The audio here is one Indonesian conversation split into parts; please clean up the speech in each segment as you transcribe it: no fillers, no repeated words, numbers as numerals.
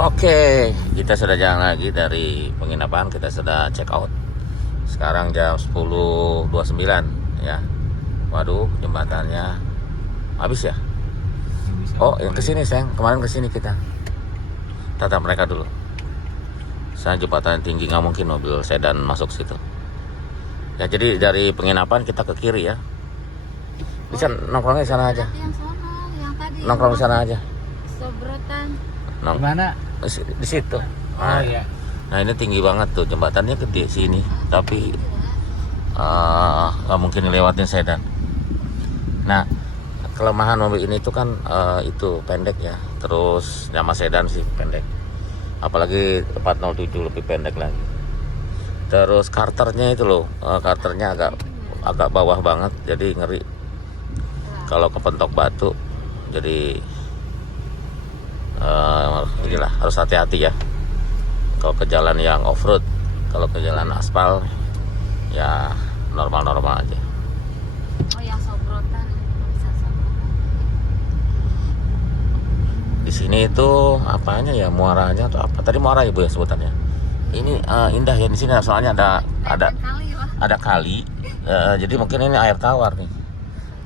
Oke, kita sudah jalan lagi dari penginapan, kita sudah check out. Sekarang jam 10.29 ya. Waduh, jembatannya habis ya. Oh, yang kesini sayang, kemarin kesini kita. Tatap mereka dulu. Saya jembatan tinggi, nggak mungkin mobil sedan masuk situ. Ya, jadi dari penginapan kita ke kiri ya. Bisa nongkrongnya di sana aja. Yang sono, yang tadi. Nongkrong di sana aja. Sobrotan. Gimana? Di situ. Oh iya. Nah ini tinggi banget tuh, jembatannya gede sini, tapi nggak mungkin lewatin sedan. Nah kelemahan mobil ini tuh kan itu pendek ya, terus sama sedan sih pendek, apalagi 407 lebih pendek lagi. Terus karternya itu loh, karternya agak bawah banget, jadi ngeri kalau kepentok batu. Jadi inilah harus hati-hati ya kalau ke jalan yang off-road. Kalau ke jalan aspal ya normal-normal aja. Oh yang Sobrotan, bisa Sobrotan. Di sini itu apanya ya, muaranya atau apa tadi, muara ibu ya sebutannya. Ini indah ya di sini, soalnya Kali lah. ada kali. Jadi mungkin ini air tawar nih.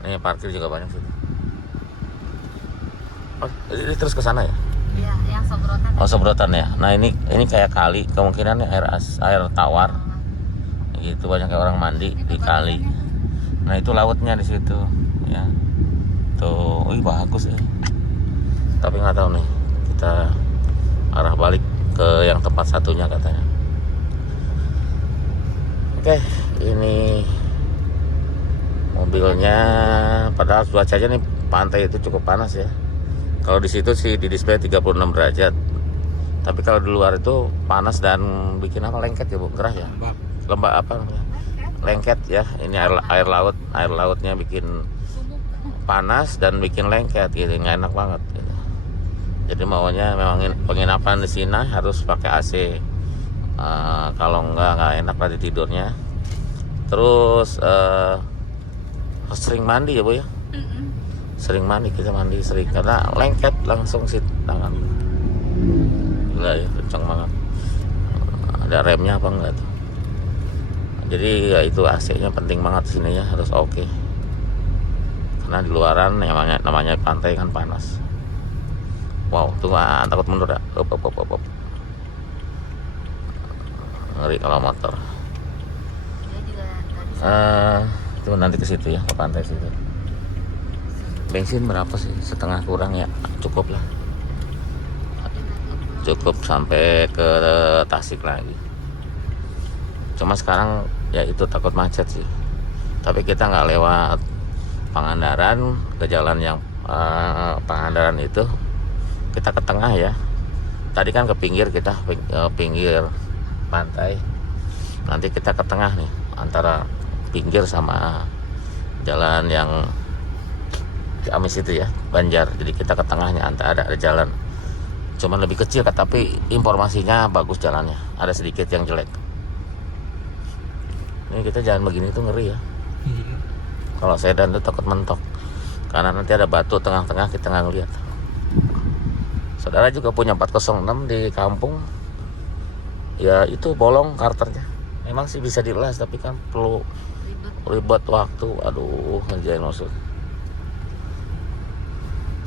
Ini parkir juga banyak sih. Oh, ini terus ke sana ya? Iya, yang Sobrotan. Oh, Sobrotan ya. Nah, ini kayak kali, kemungkinan air tawar. Gitu, banyak kayak orang mandi di kali. Nah, itu lautnya di situ ya. Tuh, wih bagus ya. Tapi nggak tahu nih, kita arah balik ke yang tempat satunya katanya. Oke, ini mobilnya, padahal cuacanya nih pantai itu cukup panas ya. Kalau di situ sih di display 36 derajat. Tapi kalau di luar itu panas dan bikin apa, lengket ya Bu, gerah ya. Lembab apa namanya? Lengket ya. Ini air lautnya bikin panas dan bikin lengket gitu, nggak enak banget gitu. Jadi maunya memang penginapan di sini harus pakai AC. Kalau nggak enak tadi tidurnya. Terus sering mandi ya Bu ya. Sering mandi, kita mandi sering karena lengket langsung sih tangan. Gila ya, kencang banget. Ada remnya apa enggak tuh. Jadi ya itu AC-nya penting banget sini ya, harus oke. Karena di luaran namanya pantai kan panas. Wow, tuh takut mundur ya. Up. Ngeri kalau motor. Dia juga nggak bisa. Itu nanti ke situ ya, ke pantai situ. Bensin berapa sih? Setengah kurang ya, cukup lah. Cukup sampai ke Tasik lagi. Cuma sekarang ya itu takut macet sih. Tapi kita nggak lewat Pangandaran, ke jalan yang Pangandaran itu kita ke tengah ya. Tadi kan ke pinggir, kita pinggir pantai. Nanti kita ke tengah nih, antara pinggir sama jalan yang Amis itu ya, Banjar. Jadi kita ke tengahnya, ada jalan cuman lebih kecil tapi informasinya bagus jalannya. Ada sedikit yang jelek. Ini kita jalan begini tuh ngeri ya. Kalau sedan tuh takut mentok karena nanti ada batu tengah-tengah, kita nggak ngeliat. Saudara juga punya 406 di kampung ya, itu bolong karternya. Memang sih bisa dilas tapi kan perlu ribet waktu. Aduh, ngerjain maksud.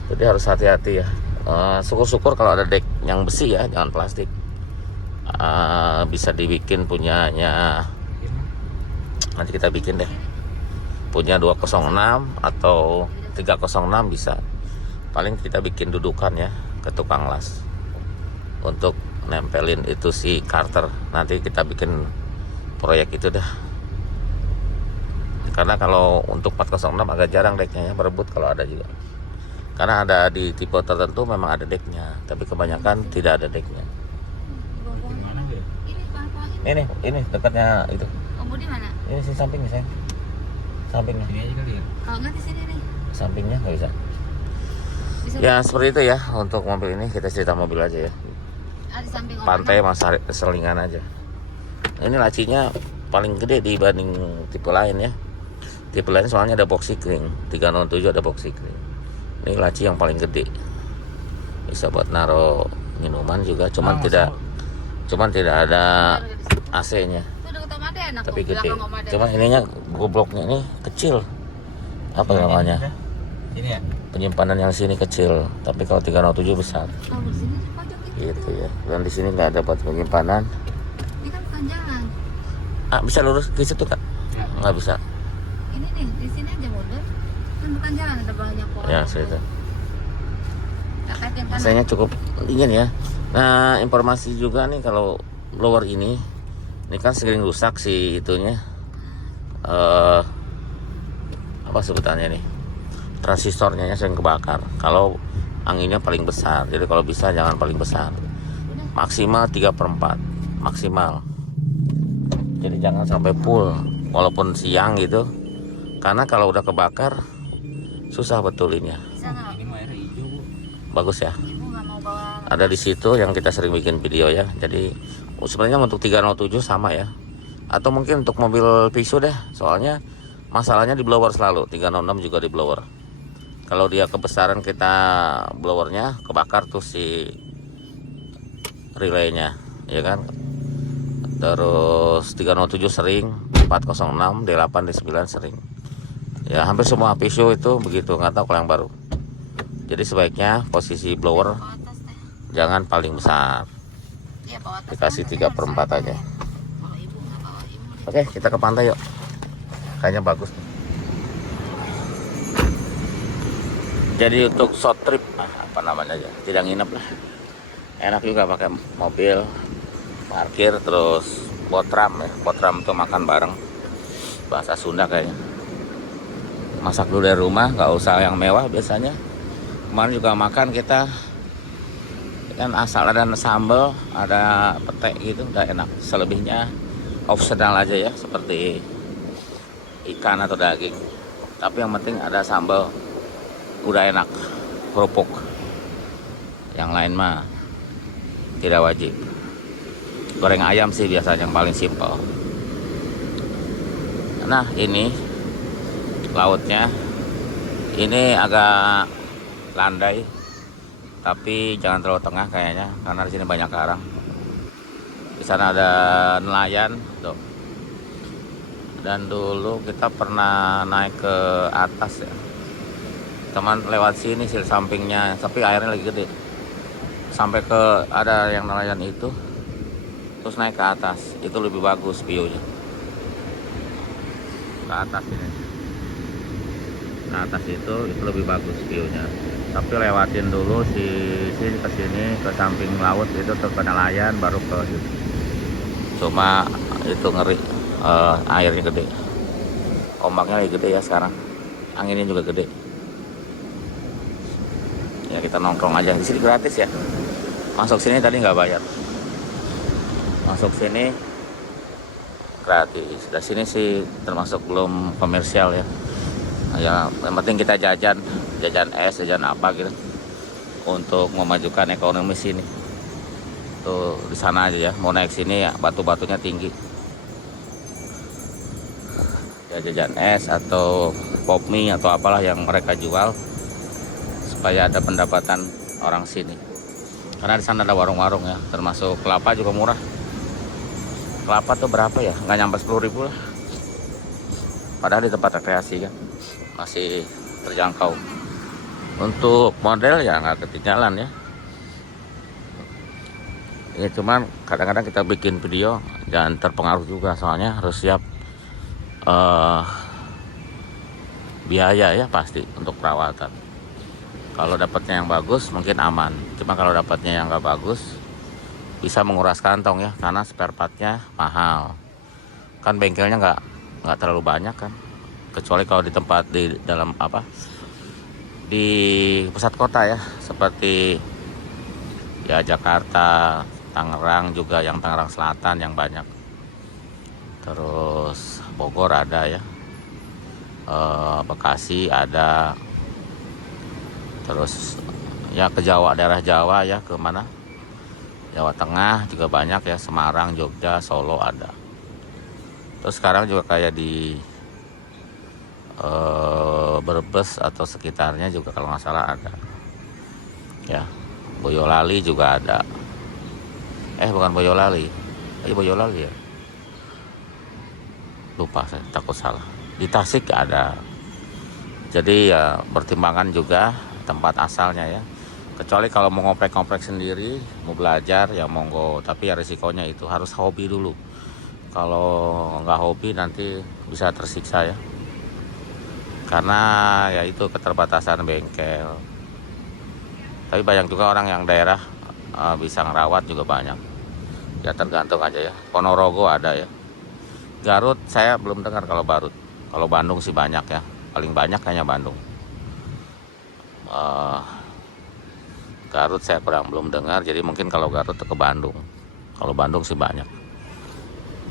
Jadi harus hati-hati ya. Syukur-syukur kalau ada dek yang besi ya, jangan plastik. Bisa dibikin punyanya. Nanti kita bikin deh. Punya 206 atau 306 bisa. Paling kita bikin dudukan ya ke tukang las untuk nempelin itu si karter. Nanti kita bikin proyek itu dah. Karena kalau untuk 406 agak jarang deknya ya, berebut kalau ada juga. Karena ada di tipe tertentu memang ada deknya, tapi kebanyakan tidak ada deknya. Ini dekatnya itu. Kamu di mana? Ini sih sampingnya sayang. Sampingnya. Ini aja kali ya. Kalau nggak di sini nih. Sampingnya nggak bisa. Bisa. Ya seperti itu ya untuk mobil ini. Kita cerita mobil aja ya. Di samping Pantai Mas Selingan aja. Ini lacinya paling gede dibanding tipe lain ya. Tipe lain soalnya ada box sikring. 307 ada box sikring. Ini laci yang paling gede, bisa buat naro minuman juga, cuman tidak ada AC-nya, Itu dekat Om Ade enak. tapi Om, gede. belakang Om Ade. Cuman ininya gobloknya ini kecil. Apa namanya? Ini ya. Penyimpanan yang sini kecil, tapi kalau 307 besar. Oh, di sini di pojok itu. Gitu ya. Dan di sini nggak ada buat penyimpanan. Ini kan bukan jalan. Bisa lurus ke situ Kak? Nggak bisa. Ini nih, di sini aja mundur. Kan bukan jalan, ada banyak pohon. Ya, itu. Kakak yang kanan. Rasanya cukup dingin ya. Nah, informasi juga nih kalau blower ini kan sering rusak si itunya. Apa sebutannya nih? Transistornya sering kebakar. Kalau anginnya paling besar. Jadi kalau bisa jangan paling besar. Maksimal 3/4 maksimal. Jadi jangan sampai full walaupun siang gitu. Karena kalau udah kebakar susah betulinnya. Bisa nggak? Ini mah air hijau, Bu. Bagus ya. Ibu nggak mau bawa. Ada di situ yang kita sering bikin video ya. Jadi sebenarnya untuk 307 sama ya. Atau mungkin untuk mobil Visu deh. Soalnya masalahnya di blower selalu. 306 juga di blower. Kalau dia kebesaran kita blowernya kebakar tuh si relaynya, ya kan. Terus 307 sering, 406, D8, D9 sering. Ya hampir semua Visu itu begitu, nggak tahu kalau yang baru. Jadi sebaiknya posisi blower Bawa atas deh. jangan paling besar. Iya, bawa atas. Dikasih Kan 3/4 aja. Kalau ibu nggak bawa ibu. Oke, kita ke pantai yuk. Kayaknya bagus. Jadi untuk short trip, apa namanya aja, tidak nginep lah. Enak juga pakai mobil, parkir terus botram ya. Botram itu makan bareng. Bahasa Sunda kayaknya. Masak dulu dari rumah, nggak usah yang mewah biasanya. Kemarin juga makan kita kan asal ada sambal, ada pete gitu, udah enak. Selebihnya opsional aja ya, seperti ikan atau daging. Tapi yang penting ada sambal, udah enak. Kerupuk yang lain mah tidak wajib. Goreng ayam sih biasanya yang paling simpel. Nah ini lautnya, ini agak landai, tapi jangan terlalu tengah kayaknya, karena di sini banyak karang. Di sana ada nelayan tuh. Dan dulu kita pernah naik ke atas ya. Teman lewat sini sih sampingnya, tapi airnya lagi gede. Sampai ke ada yang nelayan itu, terus naik ke atas, itu lebih bagus view-nya. Ke atas ini. Ke atas itu lebih bagus view-nya. Tapi lewatin dulu sini ke sini ke samping laut itu ke nelayan baru ke situ. Cuma itu ngeri, airnya gede. Ombaknya lagi gede ya sekarang. Anginnya juga gede. Ya kita nongkrong aja di sini gratis ya. Masuk sini tadi nggak bayar. Masuk sini gratis. Dari sini sih termasuk belum komersial ya. Ya yang penting kita jajan es, jajan apa gitu untuk memajukan ekonomi sini. Tuh di sana aja ya. Mau naik sini ya batu-batunya tinggi. Ya jajan es atau pop mie atau apalah yang mereka jual supaya ada pendapatan orang sini. Karena di sana ada warung-warung ya, termasuk kelapa juga murah. Kelapa tuh berapa ya? Nggak nyampe 10.000 lah. Padahal di tempat rekreasi kan masih terjangkau. Untuk model ya nggak ketinggalan ya. Ini cuman kadang-kadang kita bikin video jangan terpengaruh juga, soalnya harus siap biaya ya pasti untuk perawatan. Kalau dapatnya yang bagus mungkin aman. Cuma kalau dapatnya yang nggak bagus bisa menguras kantong ya, karena spare partnya mahal. Kan bengkelnya nggak terlalu banyak kan, kecuali kalau di tempat di dalam apa di pusat kota ya, seperti ya Jakarta, Tangerang juga, yang Tangerang Selatan yang banyak. Terus Bogor ada ya, Bekasi ada. Terus ya ke Jawa, daerah Jawa ya, ke mana? Jawa Tengah juga banyak ya, Semarang, Jogja, Solo ada. Terus sekarang juga kayak di Brebes atau sekitarnya juga kalau nggak salah ada. Ya, Boyolali juga ada. Bukan Boyolali. Boyolali ya. Lupa saya, takut salah. Di Tasik ada. Jadi ya pertimbangan juga tempat asalnya ya. Kecuali kalau mau ngoprek-ngoprek sendiri, mau belajar ya monggo. Tapi ya risikonya itu harus hobi dulu. Kalau nggak hobi nanti bisa tersiksa ya. Karena ya itu keterbatasan bengkel. Tapi banyak juga orang yang daerah bisa ngerawat juga banyak. Ya tergantung aja ya. Ponorogo ada ya. Garut saya belum dengar kalau Garut. Kalau Bandung sih banyak ya. Paling banyak kayaknya Bandung. Garut saya belum dengar. Jadi mungkin kalau Garut ke Bandung. Kalau Bandung sih banyak.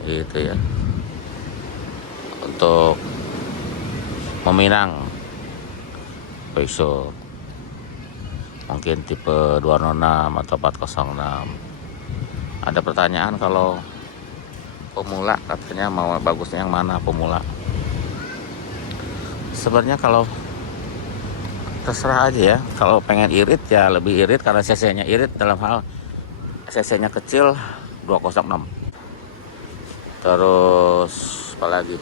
Gitu ya. Untuk Meminang besok mungkin tipe 206 atau 406. Ada pertanyaan kalau pemula katanya mau bagusnya yang mana pemula. Sebenarnya kalau terserah aja ya. Kalau pengen irit ya lebih irit karena cc-nya irit, dalam hal cc-nya kecil 206. Terus apalagi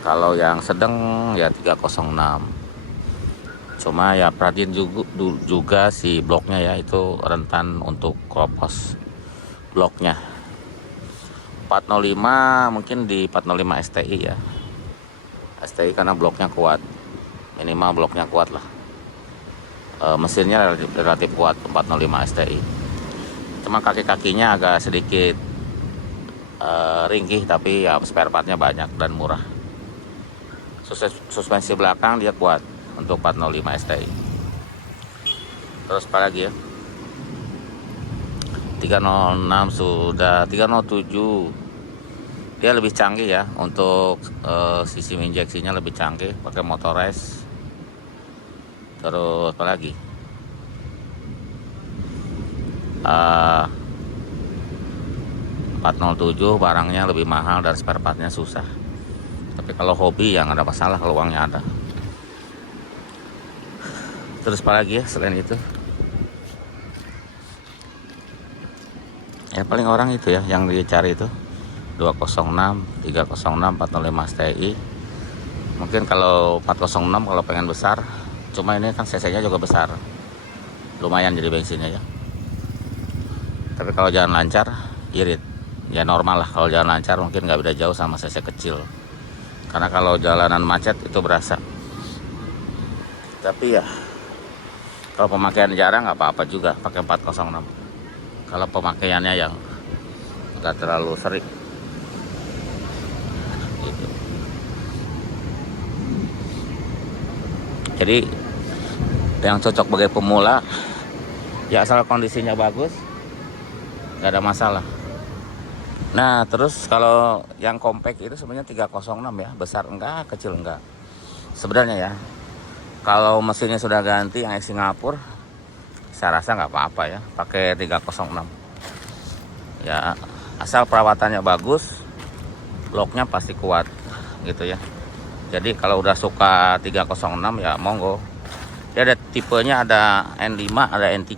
kalau yang sedang ya 306. Cuma ya perhatiin juga si bloknya ya, itu rentan untuk kropos bloknya. 405 mungkin di 405 STI ya. STI karena bloknya kuat, minimal bloknya kuat lah. Mesinnya relatif kuat 405 STI. Cuma kaki-kakinya agak sedikit ringkih, tapi ya spare partnya banyak dan murah. Suspensi belakang dia kuat untuk 405 STI. Terus apa lagi ya? 306 sudah, 307 dia lebih canggih ya, untuk sistem injeksinya lebih canggih, pakai motorized. Terus apa lagi? 407 barangnya lebih mahal dan spare partnya susah. Tapi kalau hobi ya nggak ada masalah kalau uangnya ada. Terus apa lagi ya selain itu? Ya paling orang itu ya yang dicari itu 206, 306, 405 STI. Mungkin kalau 406 kalau pengen besar, cuma ini kan cc-nya juga besar, lumayan jadi bensinnya ya. Tapi kalau jalan lancar irit ya, normal lah. Kalau jalan lancar mungkin nggak beda jauh sama cc kecil, karena kalau jalanan macet itu berasa. Tapi ya kalau pemakaian jarang nggak apa-apa juga pakai 406. Kalau pemakaiannya yang nggak terlalu sering gitu. Jadi yang cocok bagi pemula ya asal kondisinya bagus, nggak ada masalah. Nah terus kalau yang compact itu sebenarnya 306 ya, besar enggak, kecil enggak sebenarnya ya. Kalau mesinnya sudah ganti yang Singapura, saya rasa nggak apa-apa ya pakai 306 ya, asal perawatannya bagus, bloknya pasti kuat gitu ya. Jadi kalau udah suka 306 ya monggo. Dia ada tipenya, ada N5 ada N3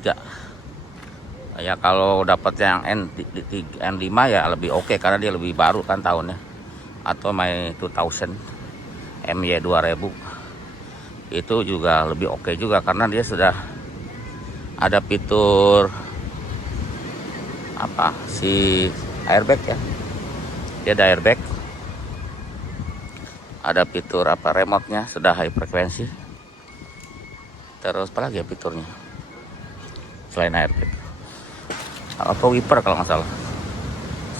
ya. Kalau dapat yang N5 ya lebih oke, karena dia lebih baru kan tahunnya. Atau My 2000 MY 2000 itu juga lebih oke juga, karena dia sudah ada fitur apa si airbag ya. Dia ada airbag, ada fitur apa remote-nya sudah high frekuensi. Terus apa lagi ya fiturnya selain airbag? Auto wiper kalau nggak salah,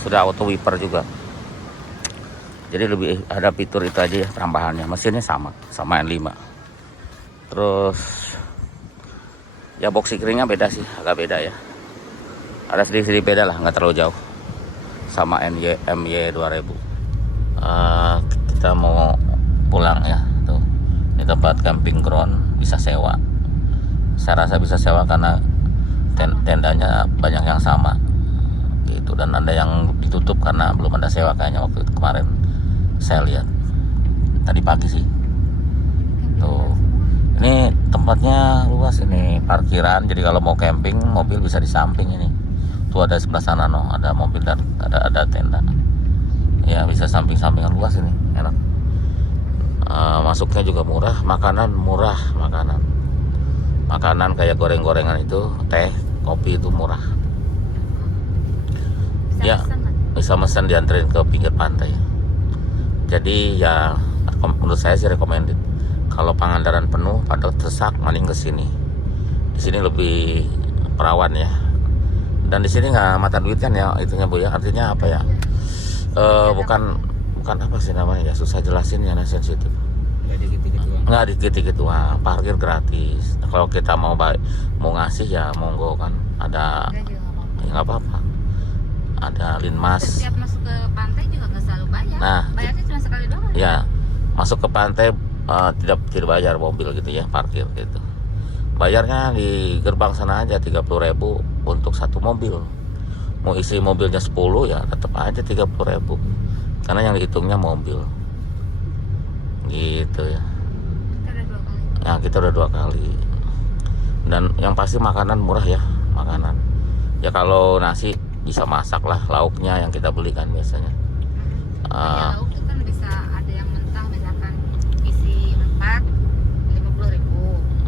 sudah auto wiper juga. Jadi lebih ada fitur itu aja ya tambahannya. Mesinnya sama N5. Terus ya box securingnya beda sih, agak beda ya. Ada sedikit beda lah, nggak terlalu jauh sama MY 2000. Kita mau pulang ya. Tuh, ini tempat camping ground, bisa sewa. Saya rasa bisa sewa karena tendanya banyak yang sama gitu, dan ada yang ditutup karena belum ada sewa kayaknya waktu itu kemarin saya lihat tadi pagi sih. Tuh Ini tempatnya luas ini, parkiran. Jadi kalau mau camping, mobil bisa di samping ini. Tuh ada sebelah sana no, ada mobil dan ada tenda. Ya bisa samping-sampingan, luas ini, enak. Masuknya juga murah, makanan murah, makanan kayak goreng-gorengan itu, teh, kopi itu murah. Bisa Ya, pesan nggak? bisa mesen dianterin ke pinggir pantai. Jadi ya menurut saya sih recommended. Kalau Pangandaran penuh pada Tesak, mending ke sini. Di sini lebih perawan ya. Dan di sini nggak mata duit kan ya itunya Bu ya. Artinya apa ya? Bukan apa sih namanya ya, susah jelasin ya, sensitif. Nggak dikit-dikit doang. Nggak dikit-dikit uang, parkir gratis. Kalau kita mau ngasih ya monggo kan, ada Enggak juga nggak apa-apa. ya nggak apa-apa. Ada linmas. Setiap masuk ke pantai juga nggak selalu bayar. Nah, Bayarnya cuma sekali doang. ya masuk ke pantai tidak bayar mobil gitu ya, parkir gitu. Bayarnya di gerbang sana aja 30.000 untuk satu mobil. Mau isi mobilnya 10 ya tetap aja 30.000, karena yang dihitungnya mobil gitu ya. Kita udah 2 kali. Nah kita udah 2 kali. Dan yang pasti makanan murah ya, makanan ya. Kalau nasi bisa masak lah, lauknya yang kita belikan biasanya. Ya, lauk itu kan bisa ada yang mentah, misalkan isi 4 50.000,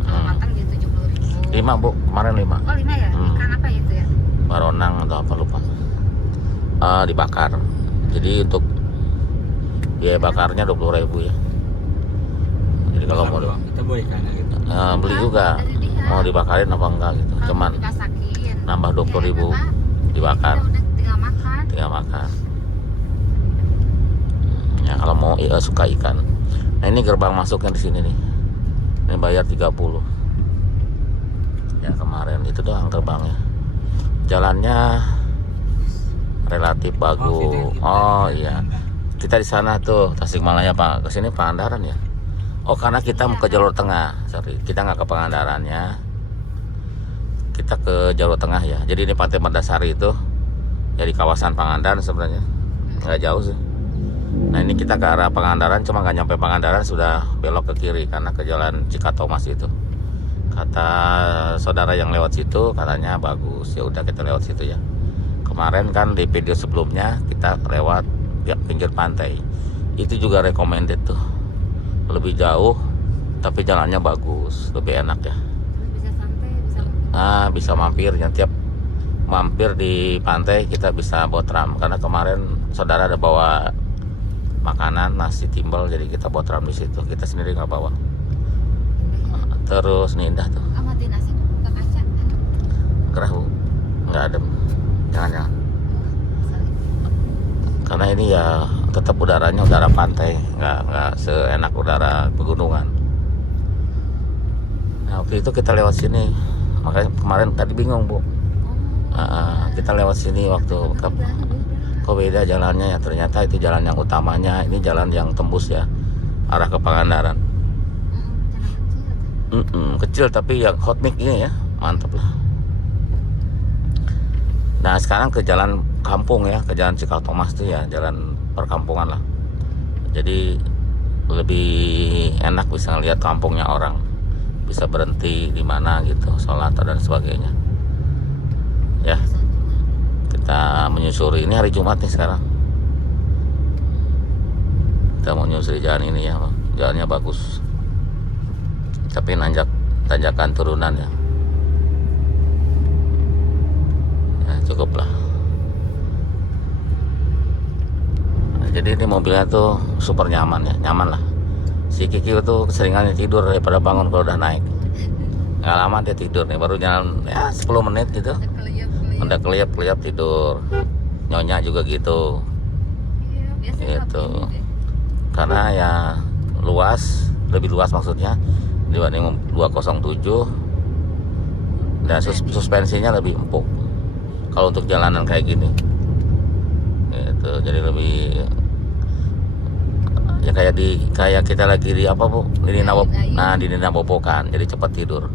kalau matang jadi 70.000. 5 Bu, kemarin 5 Oh 5 ya? Ikan apa itu ya? baronang atau apa lupa. Dibakar. Jadi untuk biaya bakarnya 20.000 ya. Jadi kalau mau doang, kita boleh kan gitu. beli juga, Dari dia. mau dibakarin apa enggak gitu. Kalau Cuman dimasakin nambah 20.000 ya, dibakar, kita udah tinggal makan. tinggal makan. Ya kalau mau suka ikan. Nah ini gerbang masuknya di sini nih. Ini bayar 30. Ya kemarin itu doang gerbangnya. Jalannya relatif bagus. Oh iya. Kita di sana tuh Tasikmalaya Pak. Ke sini Pangandaran ya. Oh karena kita mau ke jalur tengah. Sorry, kita nggak ke Pangandarannya. Kita ke jalur tengah ya. Jadi ini Pantai Merdasari itu ya di kawasan Pangandaran sebenarnya. Nggak jauh sih. Nah ini kita ke arah Pangandaran, cuma nggak nyampe Pangandaran sudah belok ke kiri karena ke jalan Cikatomas itu. Kata saudara yang lewat situ katanya bagus, ya udah kita lewat situ ya. Kemarin kan di video sebelumnya kita lewat ya, pinggir pantai, itu juga recommended tuh, lebih jauh tapi jalannya bagus, lebih enak ya. Terus bisa santai, bisa Bisa mampir ya, tiap mampir di pantai kita bisa bawa tram, karena kemarin saudara ada bawa makanan nasi timbal, jadi kita bawa tram di situ, kita sendiri nggak bawa. Terus nih indah tuh, amatin nasi buka kaca enak. gerah Bu, nggak adem, jangan. Sorry. Karena ini ya tetap udaranya udara pantai, nggak seenak udara pegunungan. Nah waktu itu kita lewat sini, makanya kemarin tadi bingung Bu. Kita lewat sini waktu kok beda jalannya ya, ternyata itu jalan yang utamanya, ini jalan yang tembus ya arah ke Pangandaran. Kecil tapi yang hot mix ini ya mantep lah. Nah sekarang ke jalan kampung ya, ke jalan Cikatomas tuh ya, jalan perkampungan lah. Jadi lebih enak, bisa ngeliat kampungnya orang, bisa berhenti di mana gitu, sholat dan sebagainya. Ya kita menyusuri, ini hari Jumat nih sekarang. Kita mau menyusuri jalan ini ya, jalannya bagus. Tapi tanjakan turunan ya. Ya cukup lah. Nah, jadi ini mobilnya tuh super nyaman ya, nyaman lah. Si Kiki tuh keseringannya tidur daripada bangun kalau udah naik. Nggak lama dia tidur nih, baru jalan ya 10 menit gitu. Udah kelihap tidur. Nyonya juga gitu. Iya, biasanya Gitu. rapi deh. Karena ya luas, lebih luas maksudnya dibanding 207, dan suspensinya lebih empuk kalau untuk jalanan kayak gini gitu. Jadi lebih ya kayak kita lagi di apa Bu, di Nina Bobokan, jadi cepat tidur.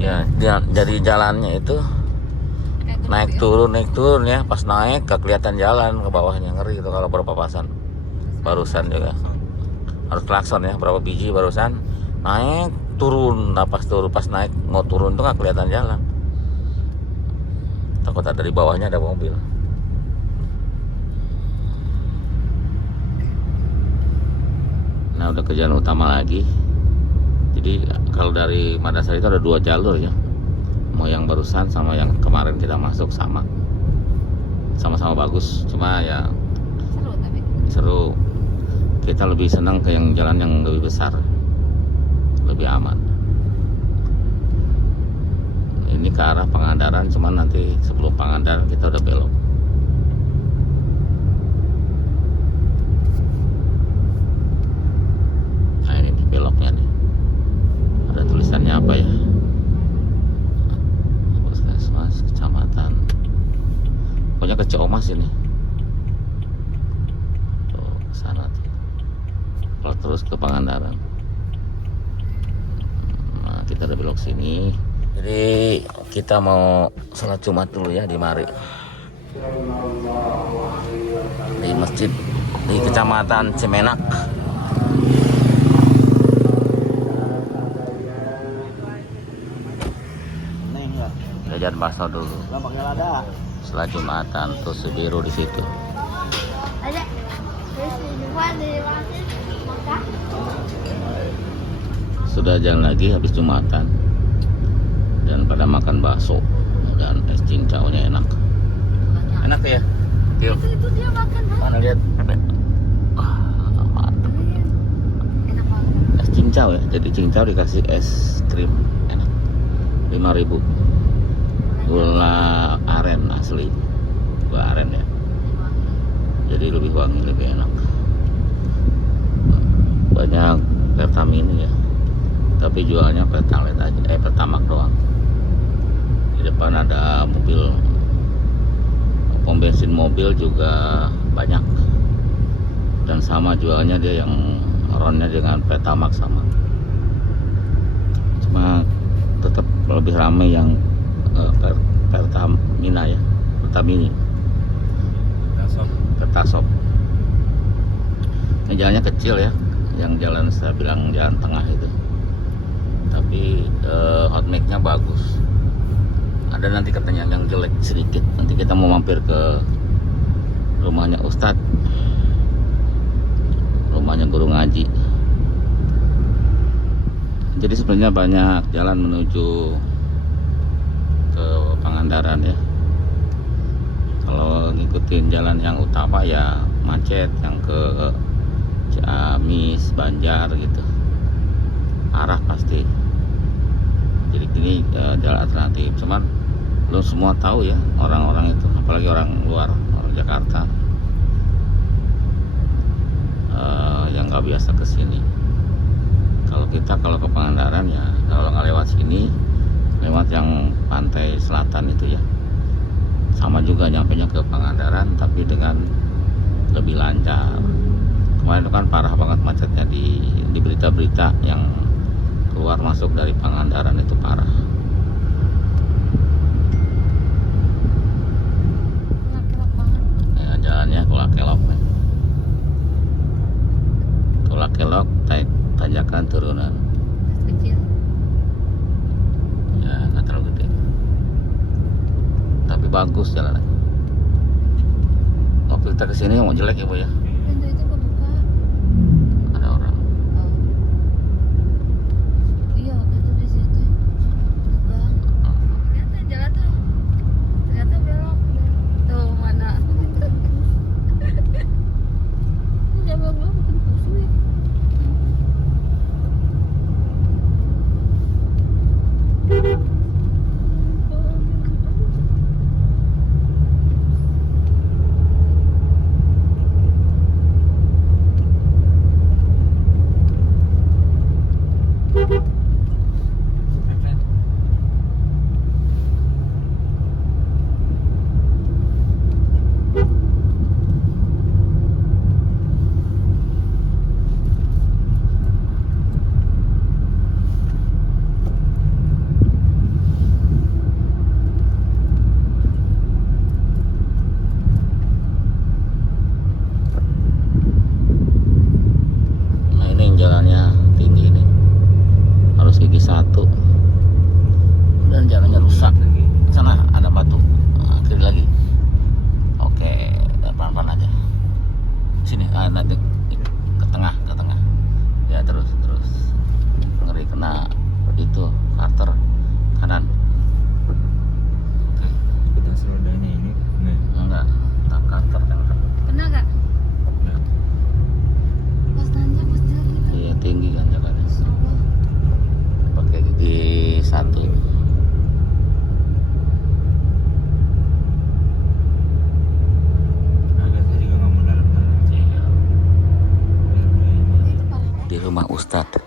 Iya, jadi jalannya itu naik turun ya. Pas naik gak kelihatan jalan ke bawahnya, ngeri itu kalau berpapasan. barusan juga harus klakson ya, berapa biji barusan naik turun. Nah pas turun, pas naik mau turun tuh nggak kelihatan jalan, takut ada di bawahnya ada mobil. Nah udah ke jalan utama lagi. Jadi kalau dari Makassar itu ada 2 jalur ya, mau yang barusan sama yang kemarin kita masuk sama-sama bagus, cuma ya Seru tapi. seru. Kita lebih senang ke yang jalan yang lebih besar, lebih aman. Ini ke arah Pangandaran, cuman nanti sebelum Pangandaran kita udah belok. Nah ini di beloknya nih, ada tulisannya apa ya, Puskesmas Kecamatan, pokoknya ke Ciamas ini. Tuh ke sana tuh. Kalau terus ke Pangandaran. Nah kita udah belok sini. Jadi kita mau sholat Jumat dulu ya di Mari, di masjid di Kecamatan Cimenak. Jajan bakso dulu. Setelah Jumatan tuh Subiru di situ. Sudah jalan lagi habis Jumatan dan pada makan bakso dan es cincaunya enak. Enak ya? Yuk. Itu dia makan. Mana lihat? Wah, mantap. Enak banget. Es cincau ya. Jadi cincau dikasih es krim enak. 5.000. Gula aren asli. Gula aren ya. Jadi lebih wangi, lebih enak. Banyak Pertamini ya. Tapi jualnya Pertalite aja, Pertamax doang. Di depan ada mobil, pom bensin mobil juga banyak. Dan sama jualnya dia yang ronnya dengan Pertamax sama. Cuma tetap lebih ramai yang Pertamina ya, Pertamini. Pertasop. Ini jalannya kecil ya, yang jalan saya bilang jalan tengah itu. Tapi hot mic-nya bagus. Ada nanti katanya yang jelek sedikit. Nanti kita mau mampir ke rumahnya Ustadz, rumahnya guru ngaji. Jadi sebenarnya banyak jalan menuju ke Pangandaran ya. Kalau ngikutin jalan yang utama ya macet, yang ke Ciamis, Banjar gitu, arah pasti. Jadi ini jalan alternatif. Cuman lo semua tahu ya, orang-orang itu, apalagi orang luar, orang Jakarta, yang nggak biasa kesini. Kalau kita kalau ke Pangandaran ya, kalau nggak lewat sini, lewat yang pantai selatan itu ya, sama juga nyampenya ke Pangandaran, tapi dengan lebih lancar. Kemarin itu kan parah banget macetnya di berita-berita yang keluar masuk dari Pangandaran itu parah. Kelap-kelap banget. Ya, jalannya kelak-kelok. Kelak-kelok, tanjakan turunan. Gas kecil. Ya, nggak terlalu gede. Tapi bagus jalannya. Mobil kita kesini mau jelek ya Bu ya. Pintu itu kebuka. Ada orang. Oh. Iya, itu di situ. Tegang. Ternyata jalan tuh. Ternyata belok. Tuh mana? Udah belok bikin pusing ya. dan jalannya rusak. Sana ada batu. Kiri lagi. Oke, pelan-pelan aja. Sini, nanti ke tengah. Ya terus. Ngeri kena itu karter kanan. Oke. Kita rodanya ini. Nah, Enggak, tak karter kan. Kena nggak? nah. Pas nanjak pas jari kan. Iya tinggi kan jalannya. Allah. Pakai gigi satu. Agak saya juga nggak mau dalam-dalam. Iya. Itu paling Di rumah Ustadz.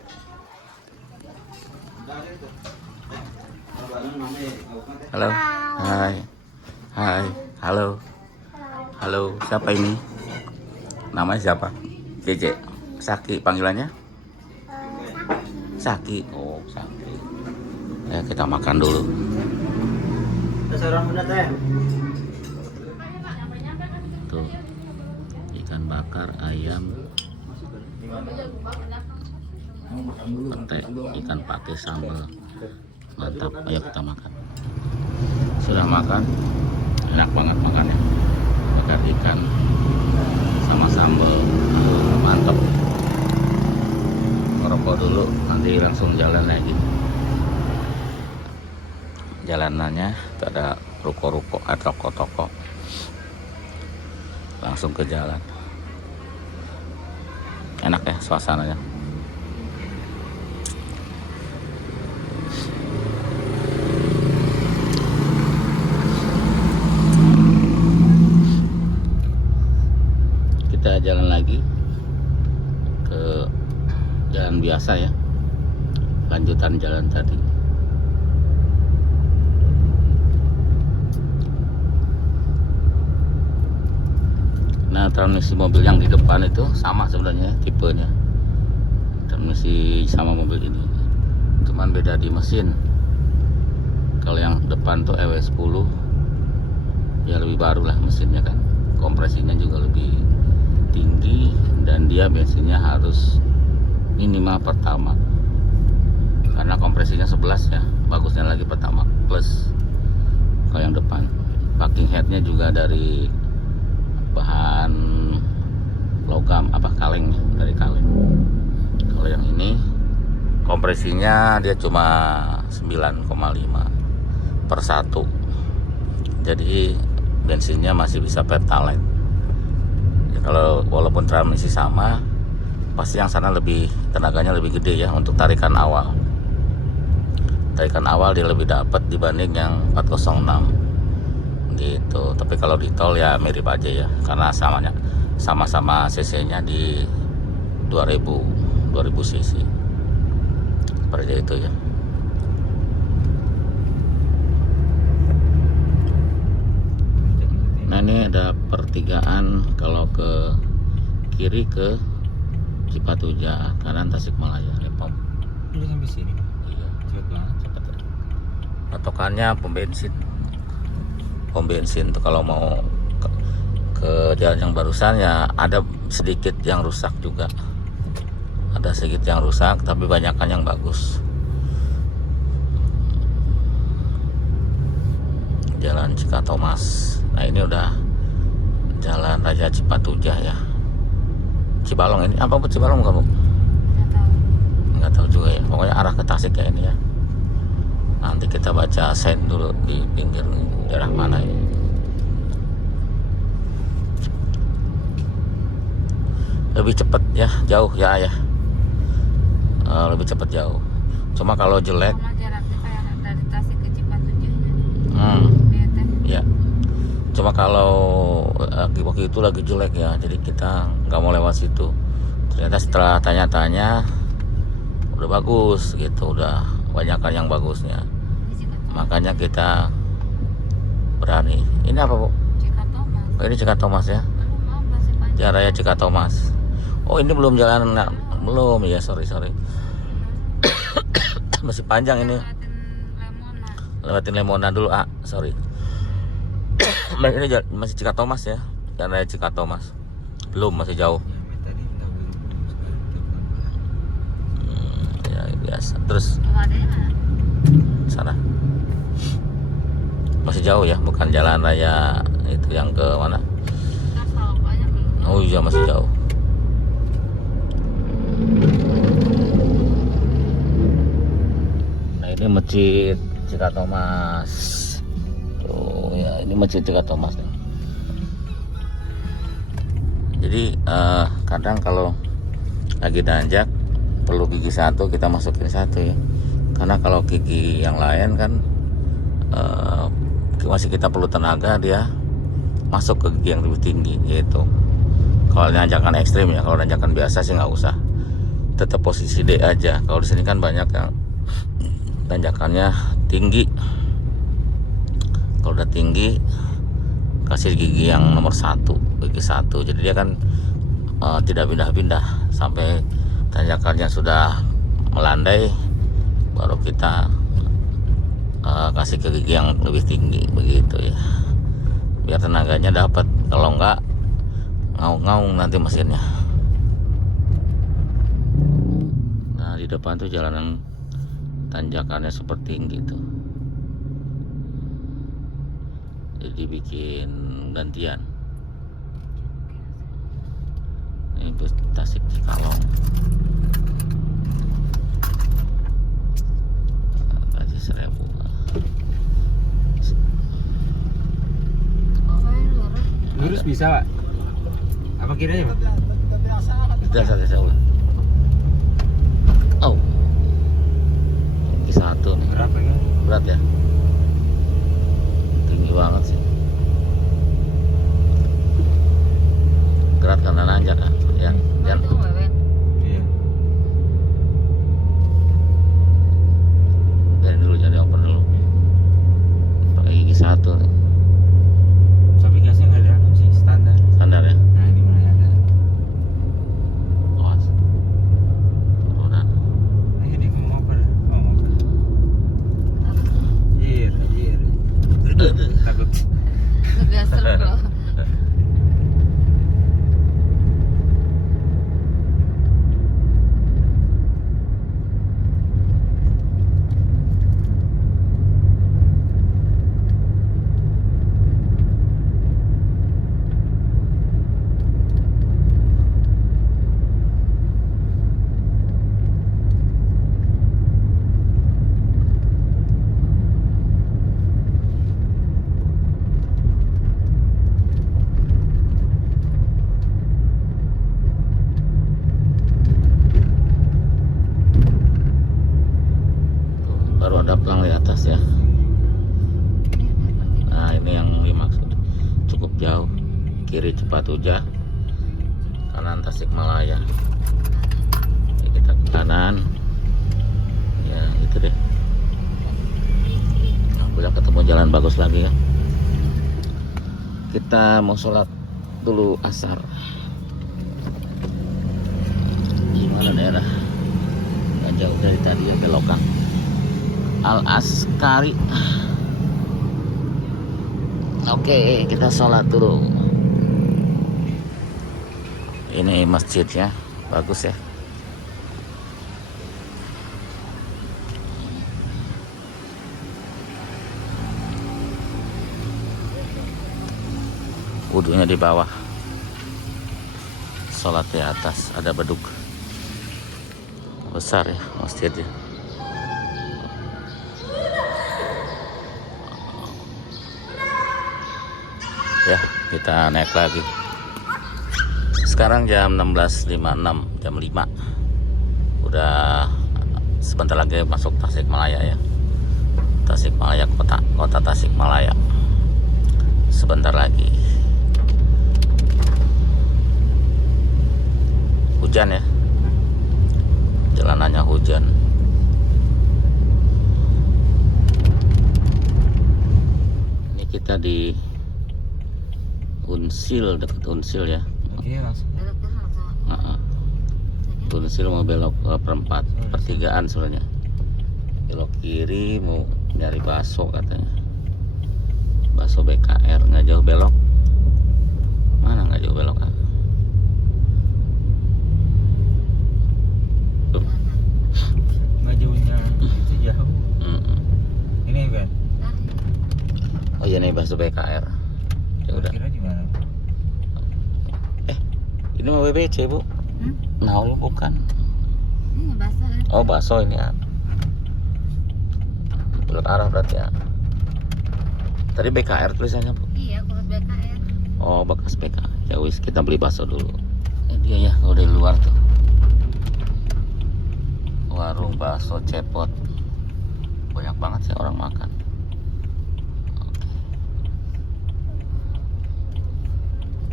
Halo. Hai. Halo. Siapa ini? Namanya siapa? Cece. Saki panggilannya? Saki. Oh, Saki. Ya, kita makan dulu. Tuh. Ikan bakar, ayam, petai, ikan pakai sambal. Mantap. Ayo kita makan. Sudah makan? Enak banget makannya. Bakar ikan sama sambal. Mantap. Ngerokok dulu, nanti langsung jalan lagi. Jalanannya itu ada ruko-ruko atau toko-toko. Langsung ke jalan. Enak ya suasananya. Kita jalan lagi ke jalan biasa ya, lanjutan jalan tadi. Nah, transmisi mobil yang di depan itu sama sebenarnya tipenya, transmisi sama mobil ini, cuman beda di mesin. Kalau yang depan tuh EW10 ya lebih baru lah mesinnya kan, kompresinya juga lebih tinggi dan dia bensinnya harus minimal pertama karena kompresinya 11 ya, bagusnya lagi pertama plus. Kalau yang depan packing headnya juga dari bahan logam kaleng, dari kaleng. Kalau yang ini kompresinya dia cuma 9,5 per 1, jadi bensinnya masih bisa pertalite. Kalau walaupun transmisi sama, pasti yang sana lebih tenaganya lebih gede ya untuk tarikan awal. Tarikan awal dia lebih dapat dibanding yang 406 gitu. Tapi kalau di tol ya mirip aja ya, karena sama-sama cc-nya di 2000 cc. Seperti itu ya. Nah, ini ada pertigaan kalau ke kiri ke Cipatuja, kanan Tasikmalaya. Depok. Udah sampai sini. Iya, Cepet banget. cepet ya. Patokannya pom bensin tuh kalau mau ke jalan yang barusan ya ada sedikit yang rusak juga. Ada sedikit yang rusak, tapi banyakkan yang bagus. Jalan Cikatomas. Nah, ini udah Jalan Raya Cipatujah ya. Cibalong ini apa Cibalong kamu? Nggak tahu juga ya. Pokoknya arah ke Tasik ya ini ya. Nanti kita baca sign dulu di pinggir daerah mana ini. Lebih cepat ya, jauh ya. Lebih cepat jauh. Cuma kalau jelek, Sama jaraknya kayak dari Tasik ke Cipatujah. ya. Cuma kalau waktu itu lagi jelek ya, jadi kita nggak mau lewat situ. Ternyata setelah tanya-tanya udah bagus gitu, udah banyakkan yang bagusnya. Makanya kita berani. Ini apa Bu? Cikatomas. Oh, ini Cikatomas ya, Maaf masih panjang. Jalan Raya Cikatomas. Oh, ini belum jalan, belum ya, sorry. Masih panjang ini. Lewatin Lemona dulu, sorry. Ini masih Cikatomas ya, Jalan Raya Cikatomas. Belum, masih jauh. Ya, tadi tahu. Ya biasa. Terus Wadahnya mana? sana. Masih jauh ya, bukan jalan raya itu yang ke mana? Ntar kalau banyak Oh iya masih jauh. Nah ini masjid Cikatomas. Tuh ya ini masjid Cikatomas. Jadi kadang kalau lagi nanjak perlu gigi satu kita masukin satu ya. Karena kalau gigi yang lain kan masih kita perlu tenaga, dia masuk ke gigi yang lebih tinggi yaitu. Kalau nanjakan ekstrim ya, kalau nanjakan biasa sih nggak usah, tetap posisi D aja. Kalau di sini kan banyak yang tanjakannya tinggi. Kalau udah tinggi kasih gigi yang nomor 1, gigi 1. Jadi dia kan tidak pindah-pindah sampai tanjakannya sudah melandai, baru kita kasih ke gigi yang lebih tinggi begitu ya, biar tenaganya dapat. Kalau enggak ngaung-ngaung nanti mesinnya. Nah di depan tuh jalanan tanjakannya super tinggi tuh, jadi dibikin gantian. Ini bus Tasik Cikalong. Kasih 1.000. Lurus bisa Pak? Apa kira ya Pak? Sudah saya ulang. Oh, gigi 1 nih. Berapa ya? Berat ya, tinggi banget sih. Berat karena nanjak kan ya. bantu wewen. Iya. Dari dulu jadi open dulu. Pakai gigi 1 nih. Tapi gasnya nggak ada apa sih, standar. Standar ya. Nah ini mulai ada. Awas. Turunan. Ini mau ngoper. Jir. Takut. Udah seru bro. Baru ada pelang di atas ya. Nah ini yang dimaksud, cukup jauh. Kiri Cipatujah, kanan Tasikmalaya. Ini kita ke kanan. Ya itu deh. Nah, udah ketemu jalan bagus lagi ya. Kita mau sholat dulu asar. Gimana daerah? Nggak jauh dari tadi ya, belokan Al Askari. Oke, kita sholat dulu. Ini masjidnya bagus ya. Wudhunya di bawah, sholat di atas. Ada beduk besar ya masjidnya. Ya, kita naik lagi. Sekarang jam 16.56, jam 5. Udah sebentar lagi masuk Tasikmalaya ya. Tasikmalaya, kota Tasikmalaya. Sebentar lagi. Hujan ya. Jalanannya hujan. Ini kita di Unsil, dekat Unsil ya. Oke langsung. Unsil mau belok ke pertigaan sebenarnya. Belok kiri mau nyari bakso katanya. Bakso BKR, nggak jauh belok. Mana nggak jauh belok kan? Nggak jauhnya itu jauh. iya nih bakso BKR. Ya udah. Kira gimana? Ini mau BBC bu? Nah lu bukan. Ini bakso kan? Oh bakso ini ya. Belok arah berarti ya. Tadi BKR tulisannya bu. Iya, kurut BKR. Oh bekas BKR. Ya wis kita beli bakso dulu. Ini dia ya kalau dari luar tuh. Warung bakso cepot. Banyak banget sih orang makan. Oke.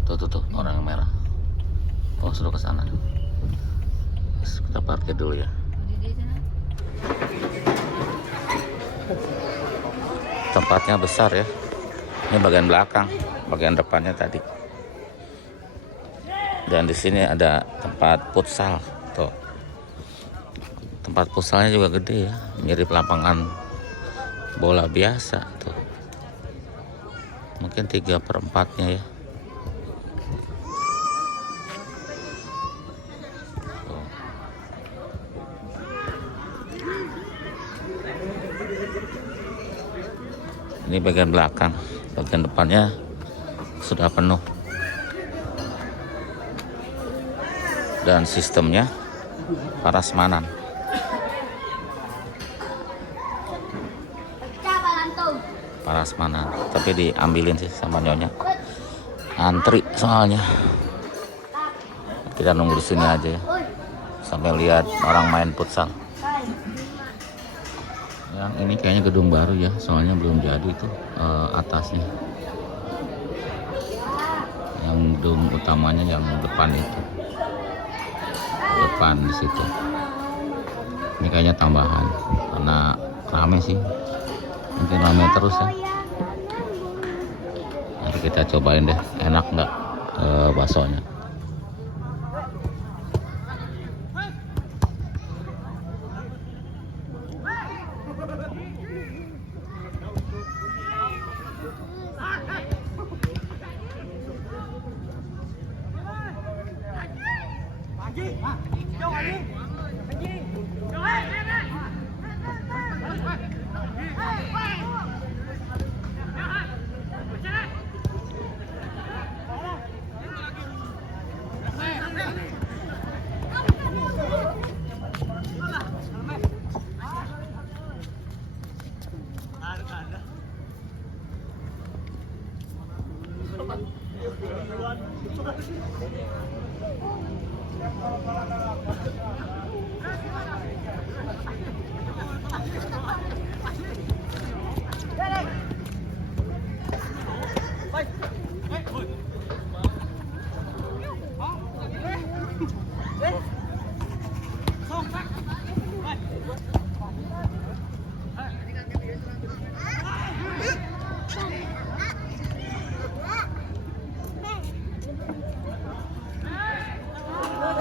Tuh orang yang merah. Oh sudah ke sana. Kita parkir dulu ya. Di sana. Tempatnya besar ya. Ini bagian belakang, bagian depannya tadi. Dan di sini ada tempat futsal. Tuh. Tempat futsalnya juga gede ya, mirip lapangan bola biasa tuh. Mungkin 3/4-nya ya. Tuh. Ini bagian belakang, bagian depannya sudah penuh. Dan sistemnya prasmanan. Prasmanan, tapi diambilin sih sama nyonya. Antri soalnya. Kita nunggu di sini aja ya. Sampai lihat orang main futsal. Yang ini kayaknya gedung baru ya, soalnya belum jadi tuh atasnya. Yang gedung utamanya yang depan itu. Depan di situ. Ini kayaknya tambahan karena rame sih. Mungkin rame terus ya. Nanti kita cobain deh, enak nggak baksonya.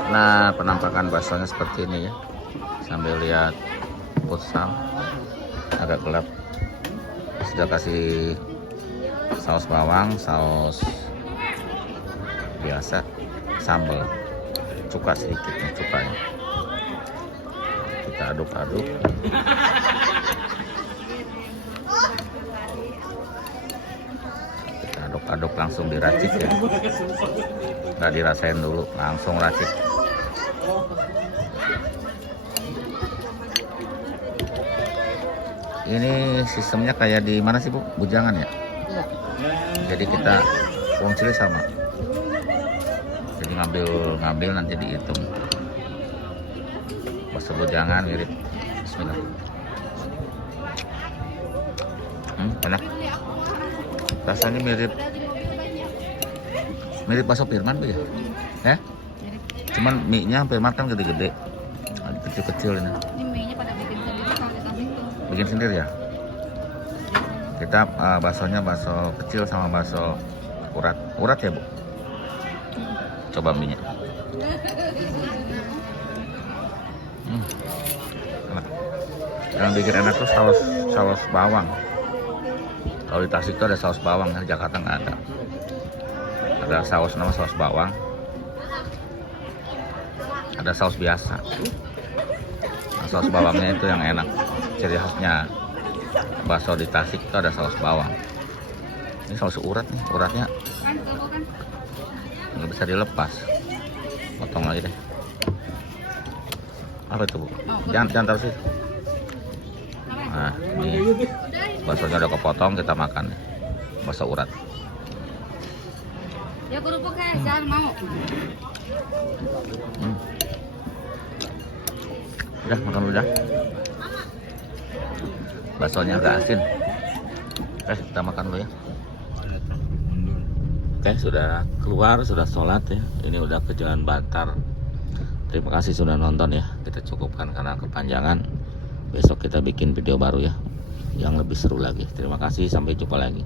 Nah, penampakan baksonya seperti ini ya. Sambil lihat futsal, agak gelap. Sudah kasih saus bawang, saus biasa, sambal, cuka sedikit nih cukanya. Kita aduk-aduk. Kita aduk-aduk langsung diracik ya. Nggak dirasain dulu, langsung racik. Ini sistemnya kayak di mana sih Bu? Bujangan ya? Iya. Jadi kita uang cili sama. Jadi ngambil nanti dihitung. Bakso bujangan mirip. Bismillah. Enak. Rasanya mirip bakso Firman Bu ya? Ya? Cuman mie-nya Firman kan gede-gede. Kecil-kecil ini. Ini mie-nya pada bikin sendiri kalau di Tasik tuh. Bikin sendiri ya? Kita baksonya bakso kecil sama bakso urat ya Bu? Coba mie-nya. Enak. Yang bikin enak tuh saus bawang. Kalau di Tasik tuh ada saus bawang, di Jakarta nggak ada. Ada saus nama saus bawang. Ada saus biasa. Nah, saus bawangnya itu yang enak. Ciri khasnya bakso di Tasik itu ada saus bawang. Ini saus urat nih, uratnya Kan tuh kan. nggak bisa dilepas. Potong lagi deh. Apa itu bu? Jangan taruh sih. Nah ini baksonya udah kepotong, kita makan nih. Bakso urat. Ya kerupuk guys, jangan mau. Udah makan udah. Baksonya agak asin. Kita makan dulu ya. Oke, sudah keluar, sudah sholat ya. Ini udah ke Jalan Bantar. Terima kasih sudah nonton ya. Kita cukupkan karena kepanjangan. Besok kita bikin video baru ya, yang lebih seru lagi. Terima kasih, sampai jumpa lagi.